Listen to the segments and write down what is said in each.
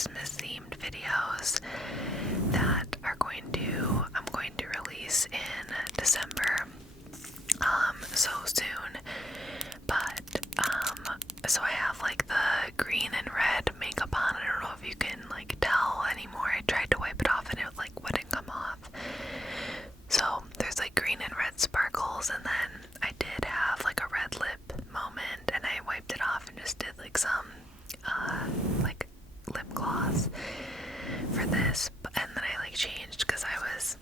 Christmas themed videos that I'm going to release in December, so soon. But so I have like the green and red makeup on. I don't know if you can like tell anymore. I tried to wipe it off and it like wouldn't come off. So there's like green and red sparkles, and then I did have like a red lip moment, and I wiped it off and just did like some like lip gloss for this. And then I like changed because I was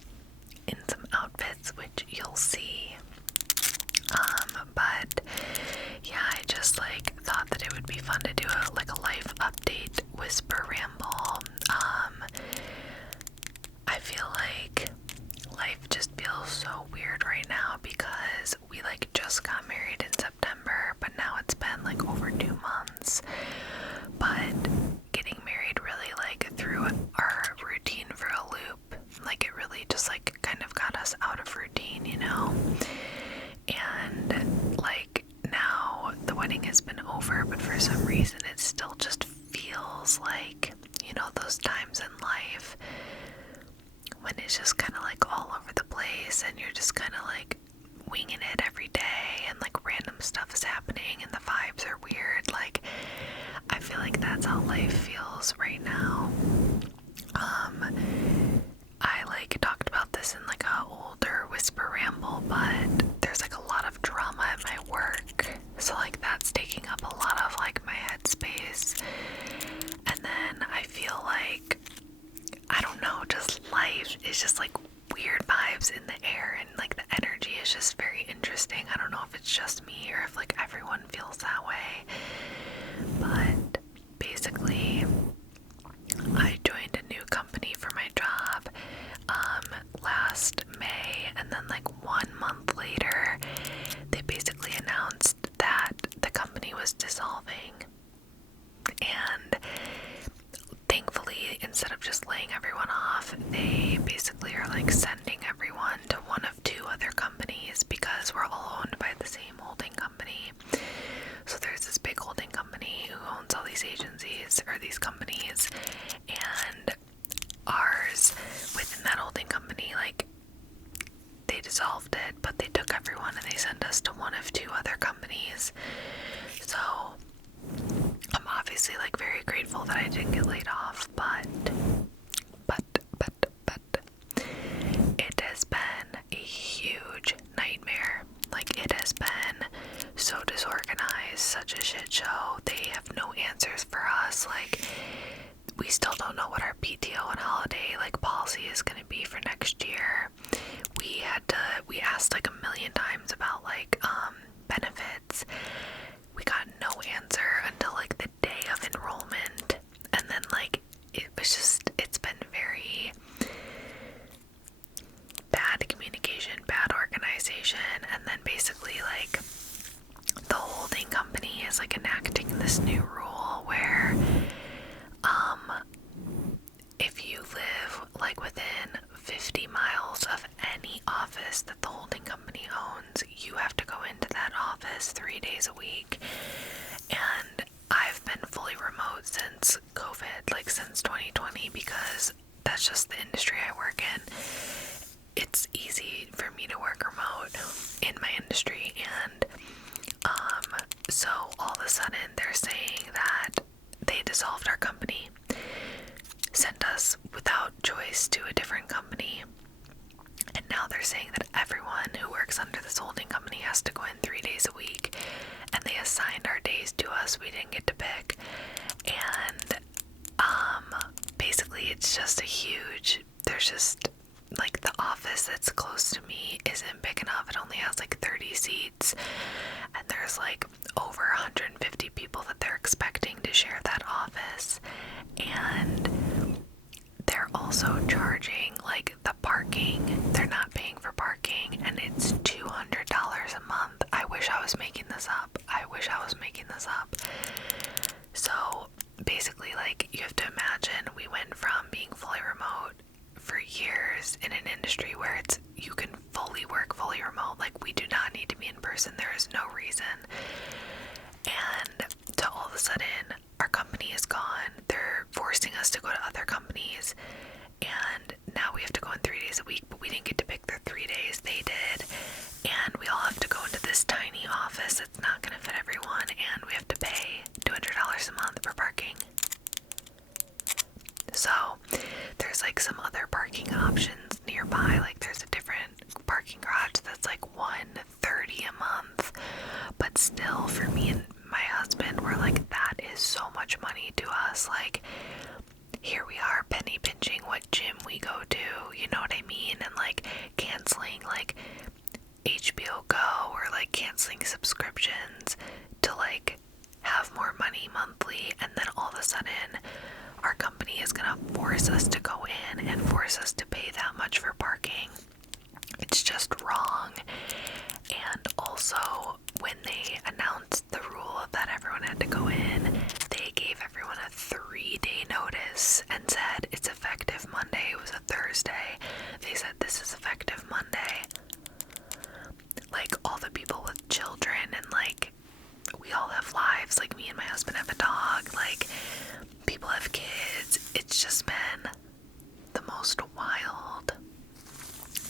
in some outfits which you'll see. But yeah, I just like thought that it would be fun to do a life update whisper ramble. I feel like life just feels so weird right now because we like just got married in September, but now it's been like over 2 months. But getting married really like threw our routine for a loop. Like it really just like kind of got us out of routine, you know? And like now the wedding has been over, but for some reason it still just feels like, you know, those times in life when it's just kind of like all over the place and you're just kind of like winging it every day and like random stuff is happening and the vibes are weird. Like I feel like that's how life feels right now. I like talked about this in like a older whisper ramble, but there's like a lot of drama at my work, so like that's taking up a lot of like my headspace. And then I feel like, I don't know, just life is just like weird vibes in the air, and like the energy is just very interesting. I don't know if it's just me or if like everyone feels that way, but basically I joined a new company for my job last May, and then like 1 month later they basically announced that the company was dissolving. And thankfully, instead of just laying everyone off, they basically are like sending everyone to one of 2 other companies because we're all owned by the same holding company. So there's this big holding company who owns all these agencies or these companies, and ours within that holding company, like they dissolved it, but they took everyone and they sent us to one of 2 other companies. So I'm obviously like very grateful that I didn't get laid off, but it has been a huge nightmare. Like it has been so disorganized, such a shit show. They have no answers for us. Like we still don't know what our PTO and holiday like policy is going to be for next year. We asked like 1,000,000 times about like benefits. We got no answer until like the day of enrollment, and then like it's been very bad communication, bad organization. And then basically like the holding company is like enacting this new rule where if you live like within 50 miles of any office that the holding company owns, you have to go into that office 3 days a week. And I've been fully remote since COVID, like since 2020, because that's just the industry I work in. It's easy for me to work remote in my industry, and so all of a sudden they're saying that they dissolved our company, sent us without choice to a different company, and now they're saying that everyone who works under this holding company has to go in 3 days a week, and they assigned our days to us. We didn't get to pick. And basically it's just there's just like the office that's close to me isn't big enough. It only has like 30 seats, and there's like over 150 people that they're expecting to share that office. And they're also charging like the parking. They're not paying for parking, and it's $200 a month. I wish I was making this up. So basically, like, you have to imagine we went from being fully remote for years in an industry where you can fully work fully remote. Like, we do not need to be in person. There is no reason. And to all of a sudden, our company is gone. They're forcing us to days, and now we have to go in 3 days a week, but we didn't get to pick their 3 days, they did, and we all have to go into this tiny office that's not going to fit everyone, and we have to pay $200 a month for parking. So there's like some other parking options nearby, like there's a different parking garage that's like $130 a month, but still, for me and my husband, we're like, that is so much money to us. Like, here we are penny pinching what gym we go to, you know what I mean, and like canceling like HBO Go or like canceling subscriptions to like have more money monthly, and then all of a sudden our company is gonna force us to go in and force us to pay that much for parking. It's just wrong. And also, when they announced the rule that everyone had to go in, they gave everyone a 3-day notice and said it's effective Monday. It was a Thursday. They said this is effective Monday. Like, all the people with children, and like, we all have lives. Like, me and my husband have a dog. Like, people have kids. It's just been the most wild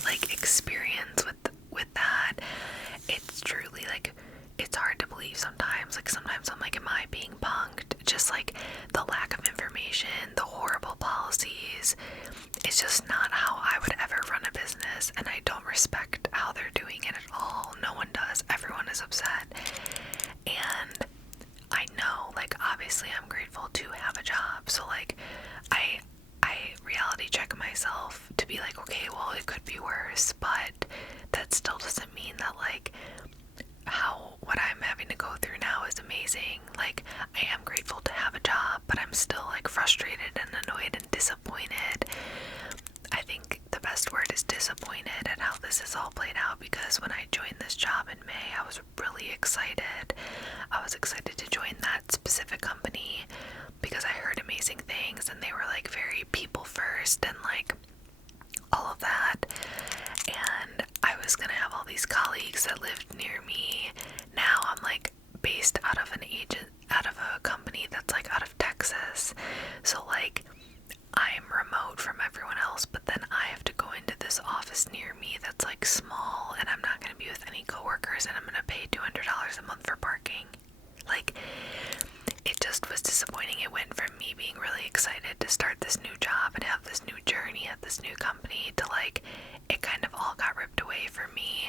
like experience with that. It's truly like, it's hard to believe sometimes. Like, sometimes I'm like, am I being punked? Just like the lack of information, the horrible policies. It's just not how I would ever run a business, and I don't respect how they're doing it at all. No one does. Everyone is upset. And I know, like, obviously I'm grateful to have a job, so like I reality check myself to be like, okay, well, it could be worse, but that still doesn't mean that like what I'm having to go through now is amazing. Like, I am grateful to have a job, but I'm still like frustrated and annoyed and disappointed. I think the best word is disappointed at how this is all played out, because when I joined this job in May, I was really excited. I was excited to join that specific company because I heard amazing things, and they were like very people first and like all of that. And I was gonna have all these colleagues that lived near me. Now I'm like based out of a company that's like out of Texas. So like, I'm remote from everyone else, but then I have to go into this office near me that's like small, and I'm not going to be with any coworkers, and I'm going to pay $200 a month for parking. Like, it just was disappointing. It went from me being really excited to start this new job and have this new journey at this new company to like, it kind of all got ripped away from me.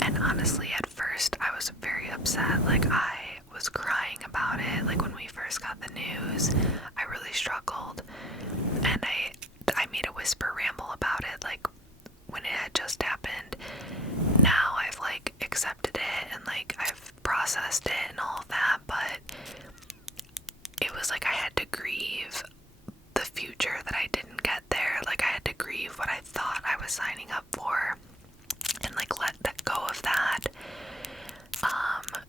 And honestly, at first I was very upset. Like, I was crying about it. Like, when we first got the news, I really struggled, and I made a whisper ramble about it, like, when it had just happened. Now I've like accepted it, and like I've processed it and all of that, but it was like I had to grieve the future that I didn't get there. Like, I had to grieve what I thought I was signing up for, and like let that go of that.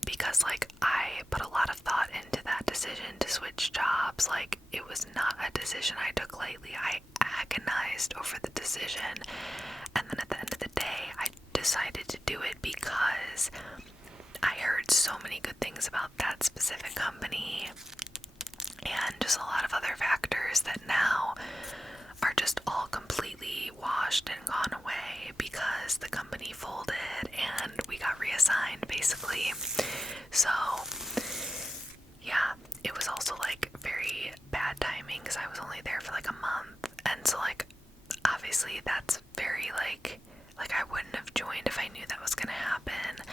Because like, I put a lot of thought into that decision to switch jobs. Like, it was not a decision I took lightly. I agonized over the decision, and then at the end of the day, I decided to do it because I heard so many good things about that specific company, and just a lot of other factors that now are just all completely washed and gone away because the company folded and we got reassigned, basically. So yeah, it was also like very bad timing because I was only there for like a month, and so like, obviously that's very like I wouldn't have joined if I knew that was gonna happen,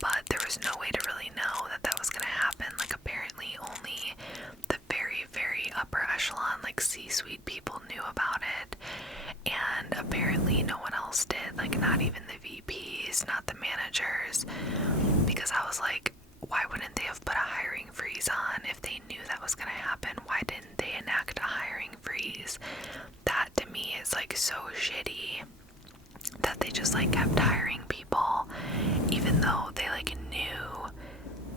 but there was no way to really know that that was gonna happen. Like, apparently only the very, very upper echelon, like C-suite people knew about it, and apparently no one else did, like not even the VPs, not the managers, because I was like, why wouldn't they have put a hiring freeze on if they knew that was gonna happen? Why didn't they enact a hiring freeze? That to me is like so shitty, that they just like kept hiring people even though they like knew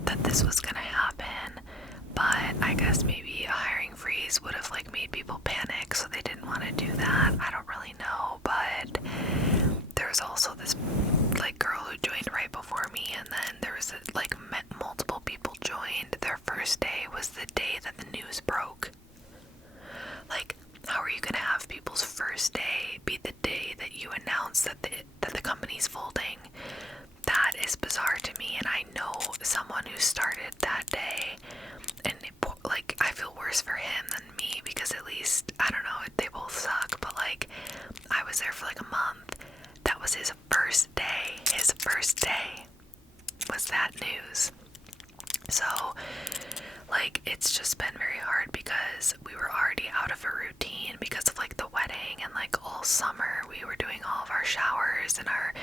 that this was gonna happen. But I guess maybe a hiring freeze would have like made people panic, so they didn't want to do that. I don't really know, but there was also this like girl who joined right before me, and then there was like multiple people joined. Their first day was the day that the news broke. Like, how are you gonna have started that day, and like, I feel worse for him than me, because at least, I don't know, they both suck, but like, I was there for like a month. That was his first day. His first day was that news. So, like, it's just been very hard, because we were already out of a routine because of like the wedding, and like all summer we were doing all of our showers and our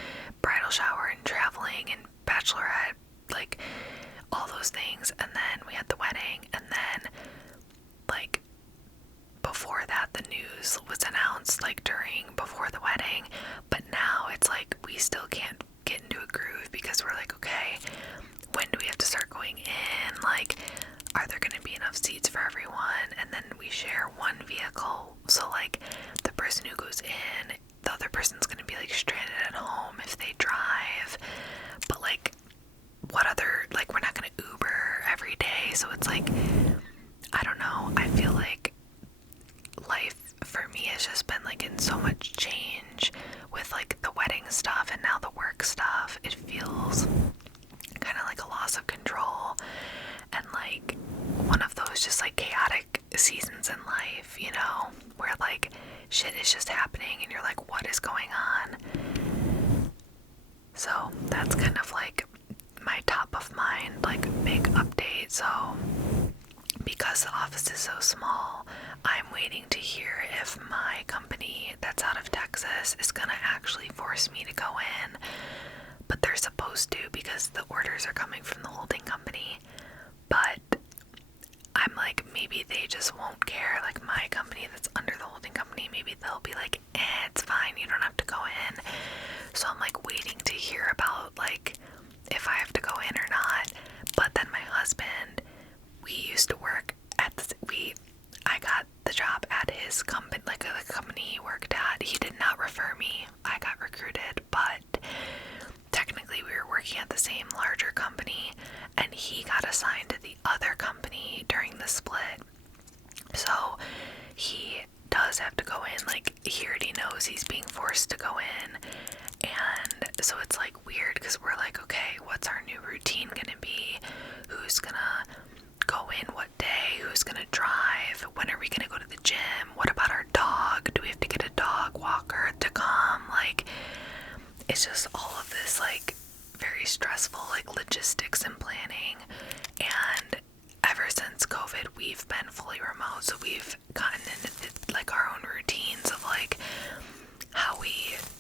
bridal shower and traveling and bachelorette, like all those things, and then we had the wedding, and then like before that the news was announced like before the wedding. But now it's like we still can't get into a groove, because we're like, okay, when do we have to start going in? Like, are there going to be enough seats for everyone? And then we share one vehicle, so like the person who goes in, the other person's going to be like stranded at home if they drive. But like, what other, like, we're not going to Uber every day, so it's like, I don't know, I feel like life for me has just been like in so much change with like the wedding stuff and now the work stuff. It feels kind of like a loss of control, and like one of those just like chaotic seasons in life, you know, where like shit is just happening and you're like, what is going on? So that's kind of like my top of mind, like, big update. So because the office is so small, I'm waiting to hear if my company that's out of Texas is gonna actually force me to go in. But they're supposed to, because the orders are coming from the holding company. But I'm like, maybe they just won't care. Like, my company that's under the holding company, maybe they'll be like, it's fine, you don't have to go in. So I'm like waiting to hear about like if I have to go in or not. But then my husband, we used to work at I got the job at his company, like the company he worked at. He did not refer me, I got recruited, but technically we were working at the same larger company, and he got assigned to the other company during the split. So he does have to go in, like, he already knows he's being forced to go in. And so it's like weird, because we're like, okay, what's our new routine gonna be? Who's gonna go in what day? Who's gonna drive? When are we gonna go to the gym? What about our dog? Do we have to get a dog walker to come? Like, it's just all of this like very stressful like logistics and planning. And ever since COVID, we've been fully remote, so we've gotten into like our own routines of like how we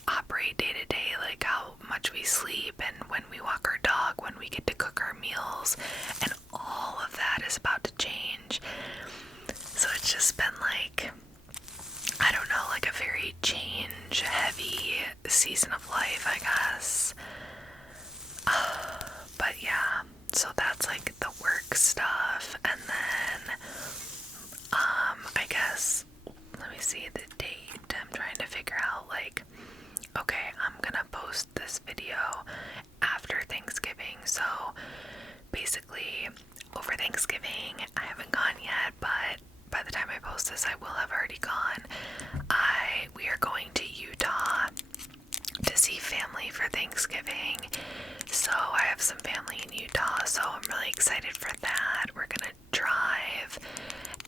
operate day to day, like how much we sleep and when we walk our dog, when we get to cook our meals, and all of that is about to change. So it's just been like, I don't know, like a very change heavy season of life, I guess. But yeah, so that's like the work stuff. And then I guess, let me see the date. I'm trying to figure out, like, okay, I'm gonna post this video after Thanksgiving. So basically over Thanksgiving, I haven't gone yet, but by the time I post this, I will have already gone. We are going to Utah to see family for Thanksgiving. So I have some family in Utah, so I'm really excited for that. We're gonna drive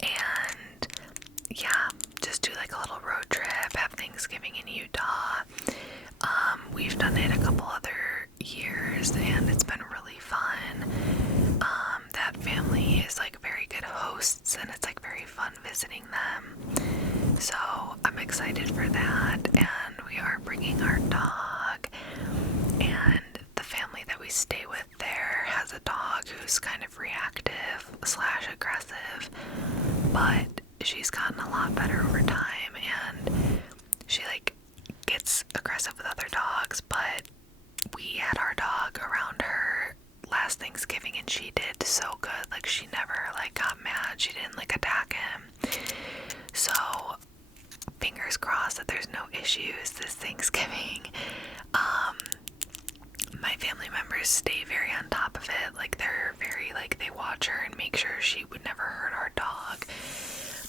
and yeah, just do like a little road trip, have Thanksgiving in Utah. We've done it a couple other years and it's been really fun. That family is like very good hosts and it's like very fun visiting them. So I'm excited for that, and we are bringing our dog, and the family that we stay with there has a dog who's kind of reactive / aggressive, but she's gotten a lot better over time, and she like gets aggressive with other dogs. But we had our dog around her last Thanksgiving and she did so good. Like, she never like got mad, she didn't like attack him. So fingers crossed that there's no issues this Thanksgiving. My family members stay very on top of it. Like, they're very like, they watch her and make sure she would never hurt our dog.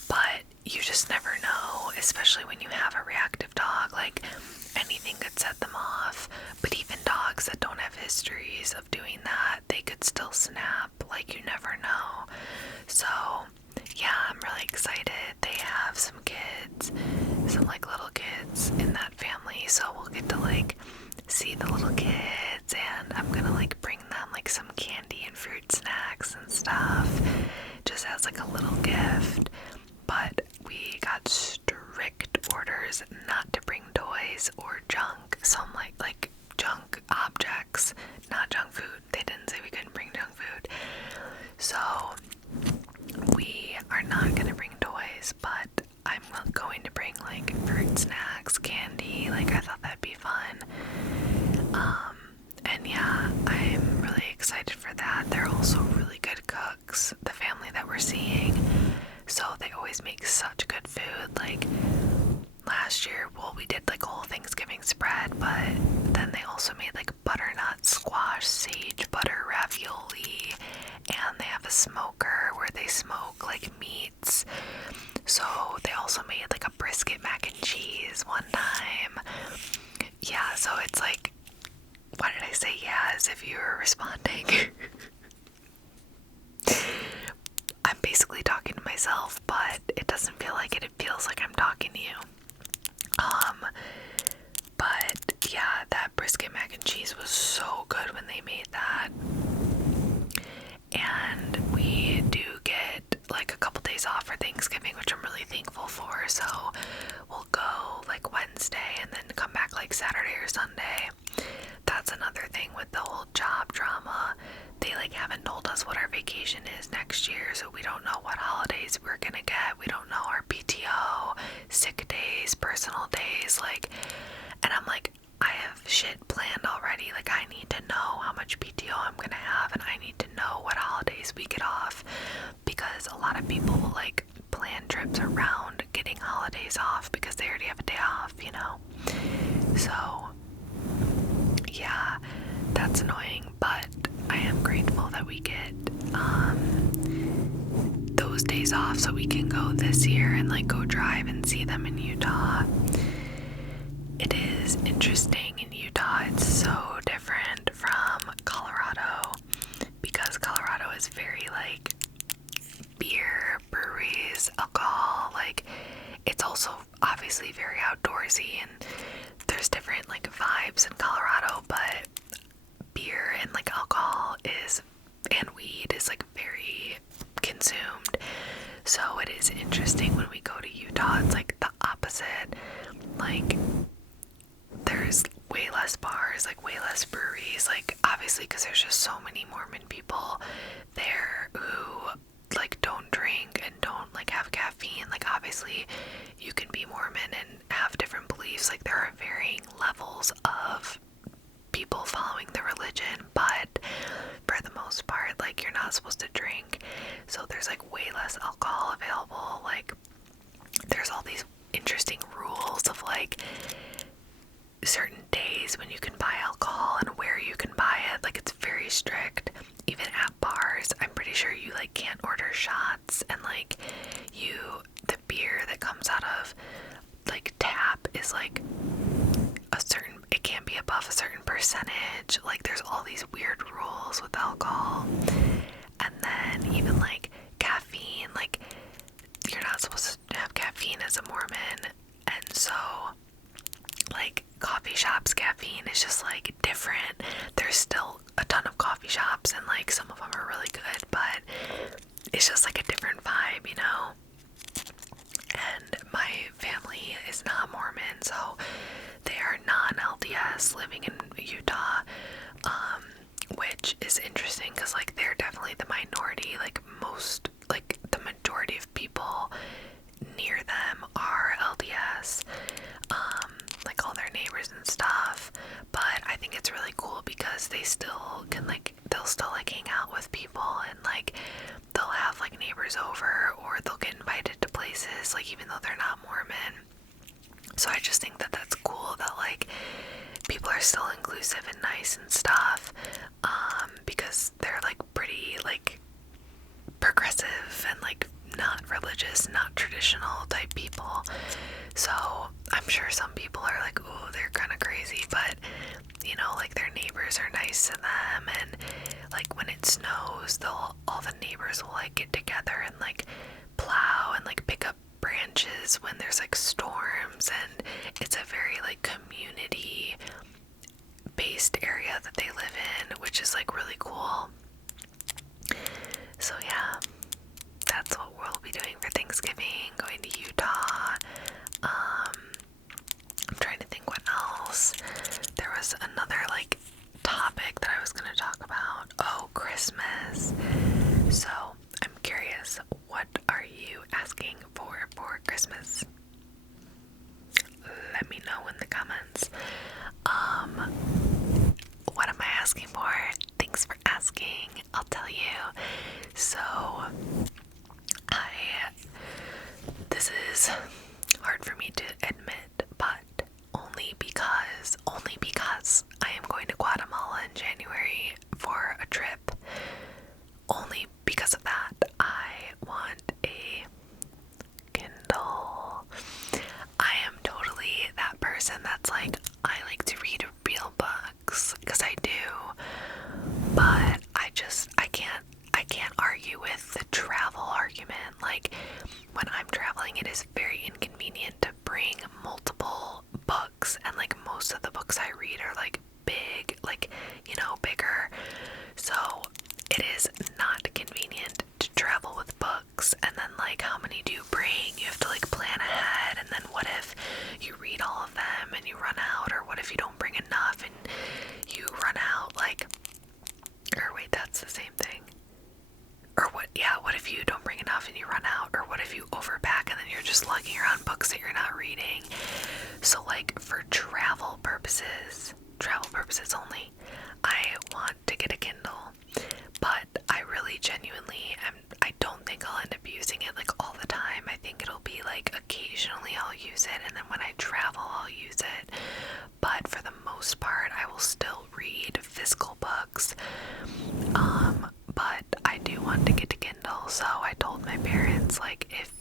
But you just never know, especially when you have a reactive dog. Like, anything could set them off. But even dogs that don't have histories of doing that, they could still snap. like you never know. So yeah, I'm really excited. They have some kids, some like little kids in that family, so we'll get to like see the little kids, and I'm gonna like bring them like some candy and fruit snacks and stuff, just as like a little gift. But we got strict orders not to bring toys or junk, some like junk objects, not junk food. They didn't say we couldn't bring junk food. So we are not gonna bring toys, but I'm going to bring like fruit snacks, candy. Like, I thought that'd be fun. And yeah, I'm really excited for that. They're also really good cooks, the family that we're seeing. So they always make such good food. Like last year, well, we did like a whole Thanksgiving spread, but then they also made like butternut squash sage butter ravioli, and they have a smoker where they smoke like meats. So they also made like a brisket mac and cheese one time. Yeah, so it's like, why did I say yeah as if you were responding? I'm basically talking to myself, but it doesn't feel like it. It feels like I'm talking to you. But yeah, that brisket mac and cheese was so good when they made that. And we do get like a couple days off for Thanksgiving, which I'm really thankful for. So we'll go like Wednesday and then come back like Saturday or Sunday. That's another thing with the whole job drama. They like haven't told us what our vacation is next year, so we don't know what holidays we're gonna get. We don't know our PTO, sick days, personal days, like, and I'm like, I have shit planned already. Like, I need to know how much PTO I'm gonna have, and I need to know what holidays we get off, because a lot of people will like plan trips around getting holidays off because they already have a day off, you know? So yeah, that's annoying, but I am grateful that we get those days off so we can go this year and like go drive and see them in Utah. It is interesting in Utah. It's so different from Colorado because Colorado is very like beer, breweries, alcohol. Like, it's also obviously very outdoorsy, and there's different like vibes in Colorado, but beer and like alcohol is, and weed is like very consumed. So it is interesting when we go to Utah, it's like the opposite. Like, there's way less bars, like way less breweries, like obviously because there's just so many Mormon people there who like don't drink and don't like have caffeine. Like, obviously you can be Mormon and have different beliefs, like there are varying levels of people following the religion, but for the most part, like, you're not supposed to drink, so there's like way less alcohol available. Like, there's all these interesting rules of like certain days when you can buy alcohol and where you can buy it. Like, it's very strict. Even at bars, I'm pretty sure you like can't order shots, and like the beer that comes out of like tap is like a certain, it can't be above a certain percentage. Like, there's all these weird rules with alcohol. And then even like caffeine, like you're not supposed to have caffeine as a Mormon, and so like coffee shops caffeine is just like different. There's still a ton of coffee shops and like some of them are really good, but it's just like a different vibe, you know? And my family is not Mormon, so they are non-LDS living in Utah, which is interesting because like they're definitely the minority. Like, most, like the majority of people near them are LDS, like all their neighbors and stuff. But I think it's really cool because they still can like, they'll still like hang out with people, and like they'll have like neighbors over, or they'll get invited to places, like even though they're not Mormon. So I just think that that's cool that like people are still inclusive and nice and stuff, because they're like pretty like progressive and like not religious, not traditional type people. So I'm sure some people are like, oh, they're kind of crazy, but you know, like their neighbors are nice to them, and like when it snows, they'll all neighbors will like get together and like plow and like pick up branches when there's like storms, and it's a very like community based area that they live in, which is like really cool. So yeah, that's what we'll be doing for Thanksgiving, going to Utah. I'm trying to think what else. There was another like topic that I was going to talk about. Oh, Christmas. So I'm curious, what are you asking for Christmas? Let me know in the comments. What am I asking for? Thanks for asking. I'll tell you. So this is hard for me to admit, but only because I am going to Guatemala in January for a trip. Only because of that, I want a Kindle. I am totally that person that's like, I like to read real books, because I do, but I can't argue with the travel argument. Like, when I'm traveling, it is very inconvenient to bring multiple books, and like most of the books I read are like big, like, you know, bigger, so it is not convenient to travel with books. And then like, how many do you bring? You have to like plan ahead, and then what if you read all of them and you run out, or what if you don't bring enough and you run out? Like, or wait, that's the same thing. Or what if you don't bring enough and you run out? Or what if you overpack and then you're just lugging around books that you're not reading? So like, for travel purposes only, I want to get a Kindle, but I really genuinely I don't think I'll end up using it like all the time. I think it'll be like occasionally I'll use it, and then when I travel I'll use it. But for the most part, I will still read physical books. But I do want to get a Kindle, so I told my parents, like, if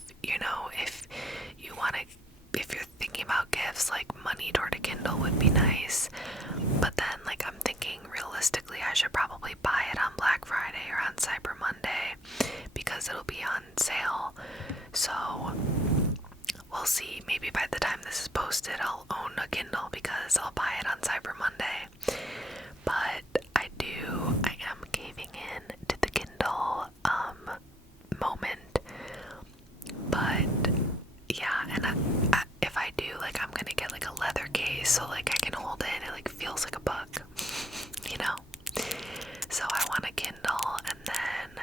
you're thinking about gifts, like money toward a Kindle would be nice. But then like, I'm thinking realistically I should probably buy it on Black Friday or on Cyber Monday, because it'll be on sale. So we'll see. Maybe by the time this is posted I'll own a Kindle, because I'll buy it on Cyber Monday. But I am caving in to the Kindle moment. But yeah, and if I do, like, I'm gonna get like a leather case, so like I can hold it and it like feels like a book, you know? So I want a Kindle, and then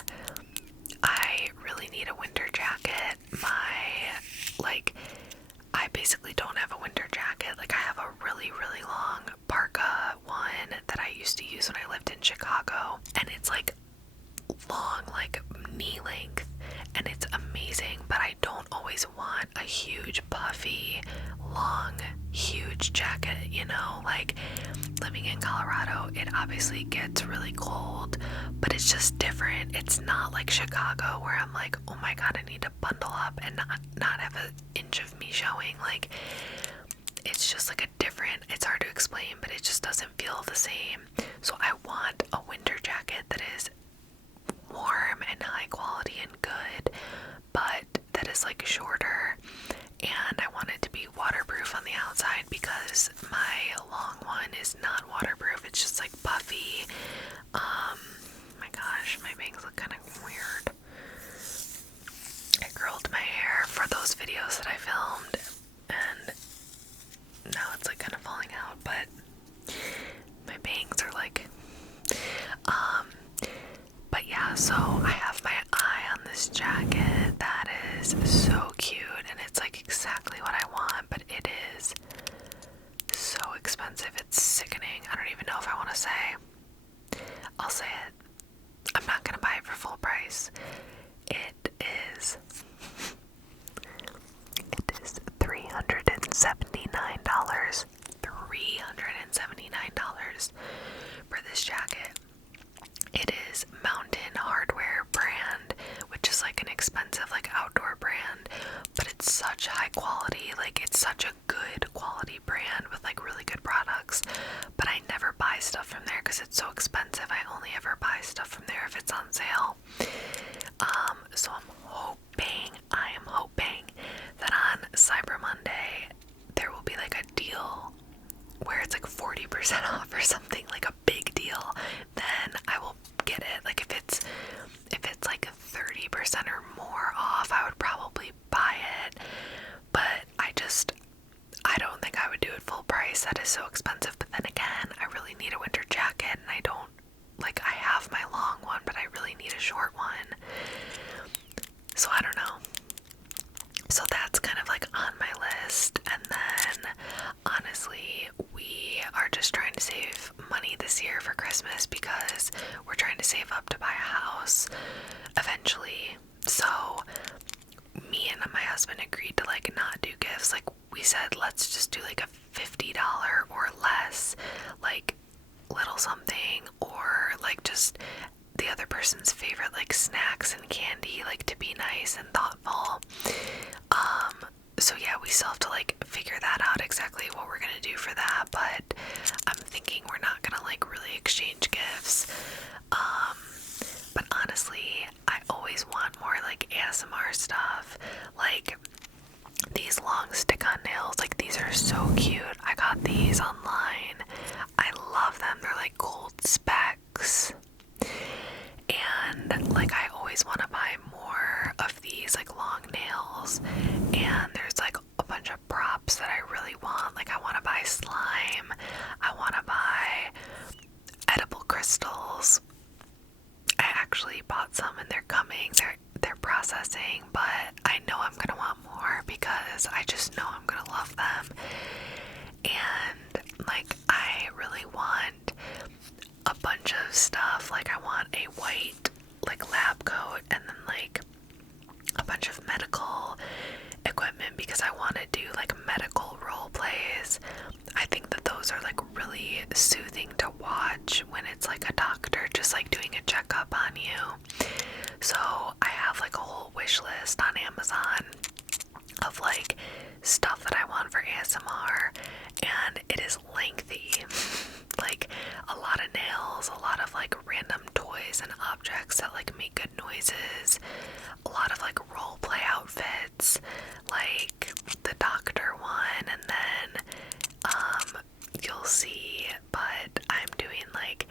I really need a winter jacket. I basically don't have a winter jacket. Like, I have a really, really long parka one that I used to use when I lived in Chicago, and it's like long, like knee length, and it's amazing, but I don't always want a huge, puffy, long, huge jacket, you know? Like, living in Colorado, it obviously gets really cold, but it's just different. It's not like Chicago, where I'm like, oh my god, I need to bundle up and not have an inch of me showing. Like, it's just like it's hard to explain, but it just doesn't feel the same. So I want a winter jacket that is warm and high quality and good, but that is like shorter, and I want it to be waterproof on the outside, because my long one is not waterproof. It's just like puffy. My gosh, my bangs look kind of weird. I curled my hair for those videos that I filmed, and now it's like kind of falling out, but my bangs are like, but yeah, so I have my eye on this jacket that is so cute, and it's like exactly what I want, but it is so expensive. It's sickening. I don't even know if I want to say. I'll say it. I'm not gonna buy it for full price. It is $379. $379 for this jacket. It is Mountain Hardware brand, which is like an expensive short one. So I don't know. So that's kind of like on my list. And then honestly, we are just trying to save money this year for Christmas because we're trying to save up to buy a house eventually. So me and my husband agreed to like not do gifts. Like we said, let's just do like a $50 or less, like little something, or like just the other person's favorite like snacks and candy, like to be nice and thoughtful. So yeah, we still have to like figure that out exactly what we're gonna do for that, but I'm thinking we're not gonna like really exchange gifts. But honestly, I always want more like ASMR stuff, like these long stick-on nails. Like these are so cute. I got these online. I love them. They're like gold specs. And like I always want to buy more of these like long nails, and there's like a bunch of props that I really want. Like I want to buy slime, I want to buy edible crystals. I actually bought some and they're coming, they're processing, but I know I'm gonna want more because I just know I'm gonna love them. And like I really want a bunch of stuff. Like I want a white like lab coat, and then like a bunch of medical equipment because I want to do like medical role plays. I think that those are like really soothing to watch when it's like a doctor just like doing a checkup on you. So I have like a whole wish list on Amazon of like stuff that I want for ASMR, and it is lengthy. Like a lot of nails, a lot of like random toys and objects that like make good noises, a lot of like role play outfits, like the doctor one, and then you'll see, but I'm doing like,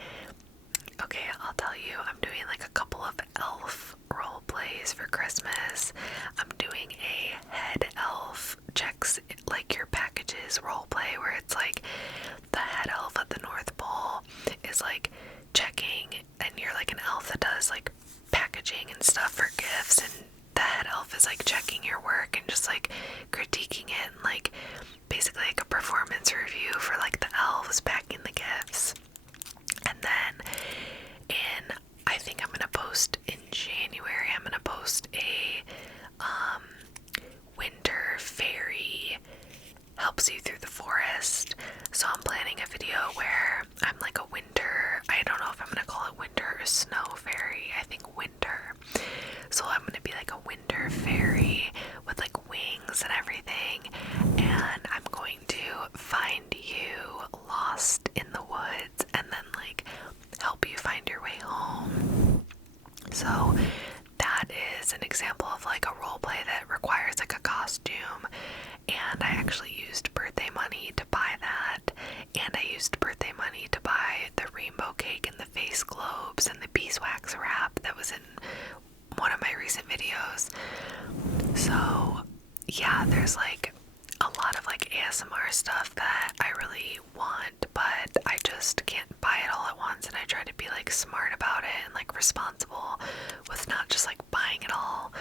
okay, I'll tell you, I'm doing like a couple of elf role plays for Christmas. I'm doing a head elf checks like your packages role play where it's like the head elf at the North Pole is like checking, and you're like an elf that does like packaging and stuff for gifts, and the head elf is like checking your work and just like critiquing it, and like basically like a performance review for like the elves packing the gifts. And then I think I'm gonna post in January, I'm gonna post a winter fairy helps you through the forest. So I'm planning a video where I'm like a winter, I don't know if I'm gonna call it winter or snow fairy, I think winter. So I'm gonna be like a winter fairy with like wings and everything, and I'm going to find you lost in the woods and then like help you find your way home. So that is an example of like a role play that requires like a costume, and I actually used birthday money to buy that, and I used birthday money to buy the rainbow cake and the face globes and the beeswax wrap that was in one of my recent videos. So yeah, there's like a lot of like ASMR stuff that I really want, but I just can't buy it all at once, and I try to be like smart about it and like responsible with not just like buying it all.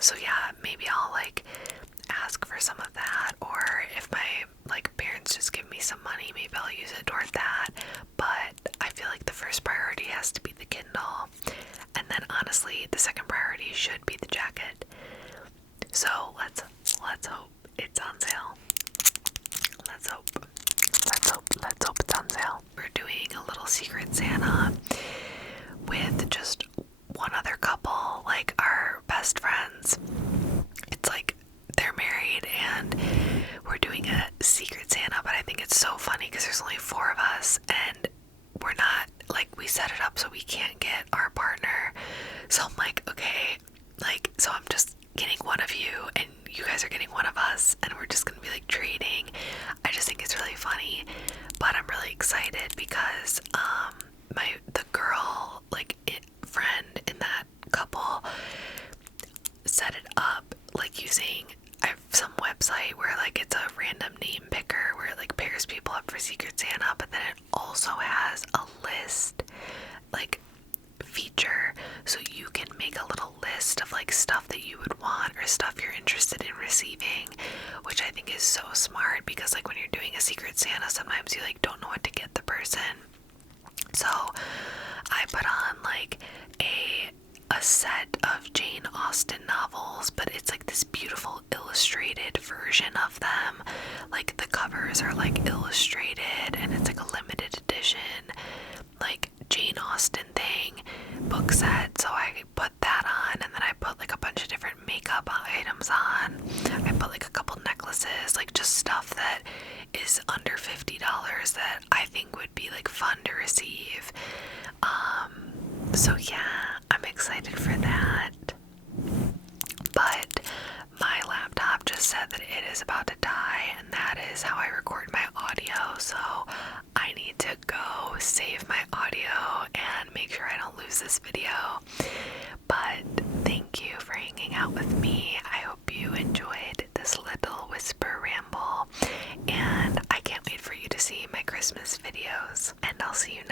So yeah, maybe I'll like ask for some of that, or if my like parents just give me some money, maybe I'll use it toward that. But I feel like the first priority has to be the Kindle, and then honestly the second priority should be the jacket. So let's hope it's on sale. Let's hope it's on sale. We're doing a little Secret Santa with just one other couple, like our best friends. It's like they're married and we're doing a Secret Santa, but I think it's so funny because there's only 4 of us, and we're not, like, we set it up so we can't get our partner. So I'm like, okay, like, so I'm just getting one of you and you guys are getting one of us, and we're just gonna be like trading. I just think it's really funny, but I'm really excited because the girl, like, friend in that couple set it up like using some website where like it's a random name picker where it like pairs people up for Secret Santa, but then it also has a list like feature stuff that you would want or stuff you're interested in receiving, which I think is so smart, because like when you're doing a Secret Santa, sometimes you like don't know what to get the person. So I put on like a set of Jane Austen novels, but it's like this beautiful illustrated version of them. Like the covers are like illustrated, and it's like a limited edition like Jane Austen thing book set. So I put that on, and then I put like a bunch of different makeup items on. I put like a couple necklaces, like just stuff that is under $50 that I think would be like fun to receive. So yeah, I'm excited for that. But my laptop just said that it is about to die, and that is how I record my audio, so I need to go save my audio and make sure I don't lose this video. But thank you for hanging out with me. I hope you enjoyed this little whisper ramble, and I can't wait for you to see my Christmas videos, and I'll see you